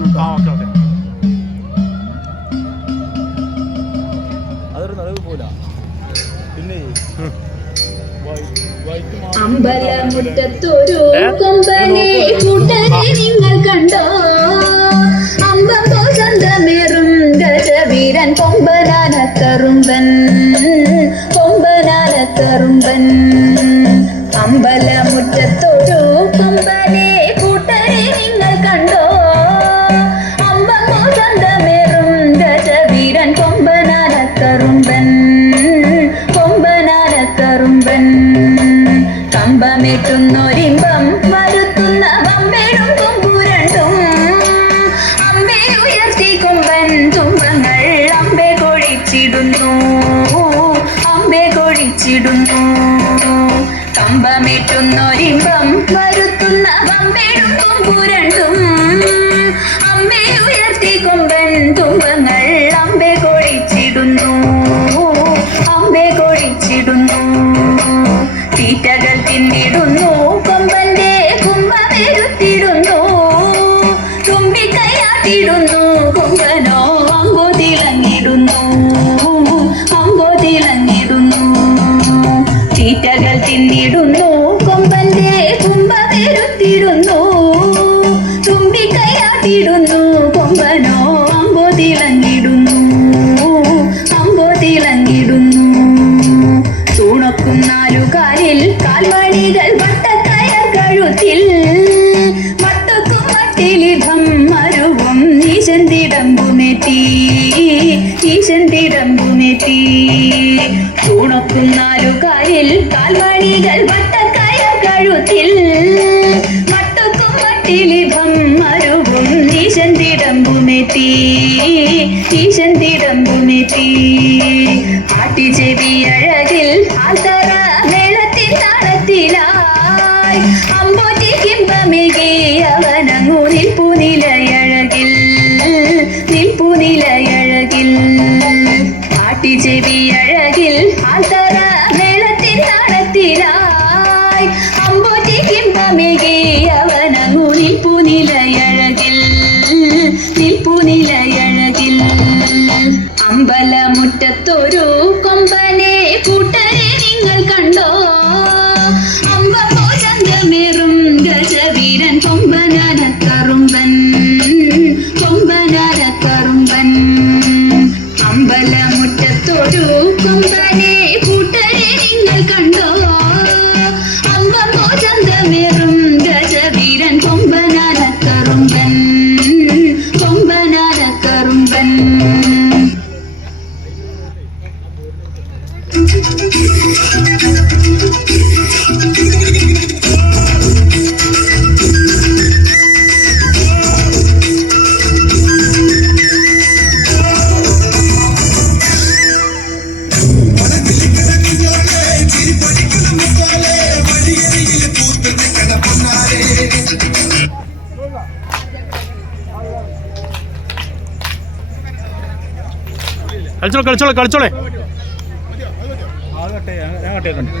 പറഞ്ഞു. അതൊരു നല്ലത് പോലെ. പിന്നെ അമ്പലമുറ്റത്തൊരു കൊമ്പനെ കൂട്ടനെ നിങ്ങൾ കണ്ടോ? അമ്പമ്പോ ചന്തമേറും ഗജവീരൻ കൊമ്പനാനക്കറുമ്പൻ, കൊമ്പനാനക്കറുമ്പൻ. അമ്പലമുറ്റത്തൊരു കൊമ്പനെ കൂട്ടനെ നിങ്ങൾ കണ്ടോ? അമ്പമ്പോ ചന്തമേറും ഗജവീരൻ കൊമ്പനാനക്കറുമ്പൻ, കൊമ്പനാനക്കറുമ്പൻ. കമ്പമേറ്റുന്നൊരിമ്പം വരുത്തുന്ന വമ്പേടും കൊമ്പുരണ്ടും, അമ്പേ ഉയർത്തി കൊമ്പൻ തുമ്പങ്ങൾ അമ്പേ കൊഴിച്ചിടുന്നു, അമ്പേ കൊഴിച്ചിടുന്നു. കമ്പമേറ്റുന്നൊരിമ്പം വരുത്തുന്ന വമ്പേടും കൊമ്പുരണ്ടും, അമ്പേ ഉയർത്തി കൊമ്പൻ തുമ്പങ്ങൾ അമ്പേ കൊഴിച്ചിടുന്നു, അമ്പേ കൊഴിച്ചിടുന്നു. തീറ്റകൾ തിന്നിടുന്നു കൊമ്പന്റെ കുമ്പമെരുത്തിടുന്നു, തുമ്പിക്കൈയാട്ടിടുന്നു കൊമ്പനോ അമ്പോ തിളങ്ങിടുന്നു, അമ്പോ തിളങ്ങിടുന്നു. തീറ്റകൾ തിന്നിടുന്നു കൊമ്പന്റെ കുമ്പമെരുത്തിടുന്നു, തുമ്പിക്കൈയാട്ടിടുന്നു കൊമ്പനോ അമ്പോ തിളങ്ങിടുന്നു, അമ്പോ തിളങ്ങിടുന്നു. തൂണക്കും നാലുകാലിൽ കാൽമണികൾ വട്ടക്കയർ കഴുത്തിൽ, മട്ടക്കും മട്ടിലിഭം മരുവും ഈശന്തിടമ്പുമെത്തി, ഈശന്തിടമ്പുമെത്തി. തൂണക്കും നാലുകാലിൽ കാൽമണികൾ വട്ടക്കയർ കഴുത്തിൽ, മട്ടക്കും മട്ടിലിഭം മരുവും ഈശന്തിടമ്പുമെത്തി, ഈശന്തിടമ്പുമെത്തി. ആട്ടിച്ചെവിയഴകിൽ ആൽത്തറ മേളത്തിൻ താളത്തിലായി, അമ്പോറ്റി കിമ്പമികി അവനങ്ങു നിൽപ്പുനിലയഴകിൽ, നിൽപ്പുനിലയഴകിൽ. ആട്ടിച്ചെവിയഴകിൽ ആൽത്തറ മേളത്തിൻ താളത്തിലായി, അമ്പോറ്റി കിമ്പമികി അവനങ്ങു നിൽപ്പുനിലയഴകിൽ, നിൽപ്പുനിലയഴകിൽ. അമ്പലമുറ്റത്തൊരു കൊമ്പനെ കൂട്ടനെ നിങ്ങൾ കണ്ടോ? അമ്പമ്പോ ചന്തമേറും ഗജവീരൻ കൊമ്പനാനക്കറുമ്പൻ, കൊമ്പനാനക്കറുമ്പൻ. അമ്പലമുറ്റത്തൊരു കൊമ്പനെ കൂട്ടനെ നിങ്ങൾ കണ്ടോ? അമ്പമ്പോ ചന്തമേറും ഗജവീരൻ കൊമ്പനാനക്കറുമ്പൻ, കൊമ്പനാനക്കറുമ്പൻ. കളിച്ചോളെ കളിച്ചോളെ കളിച്ചോളെ. ആകട്ടെ, ഞാൻ കട്ടേക്കണ്ട്.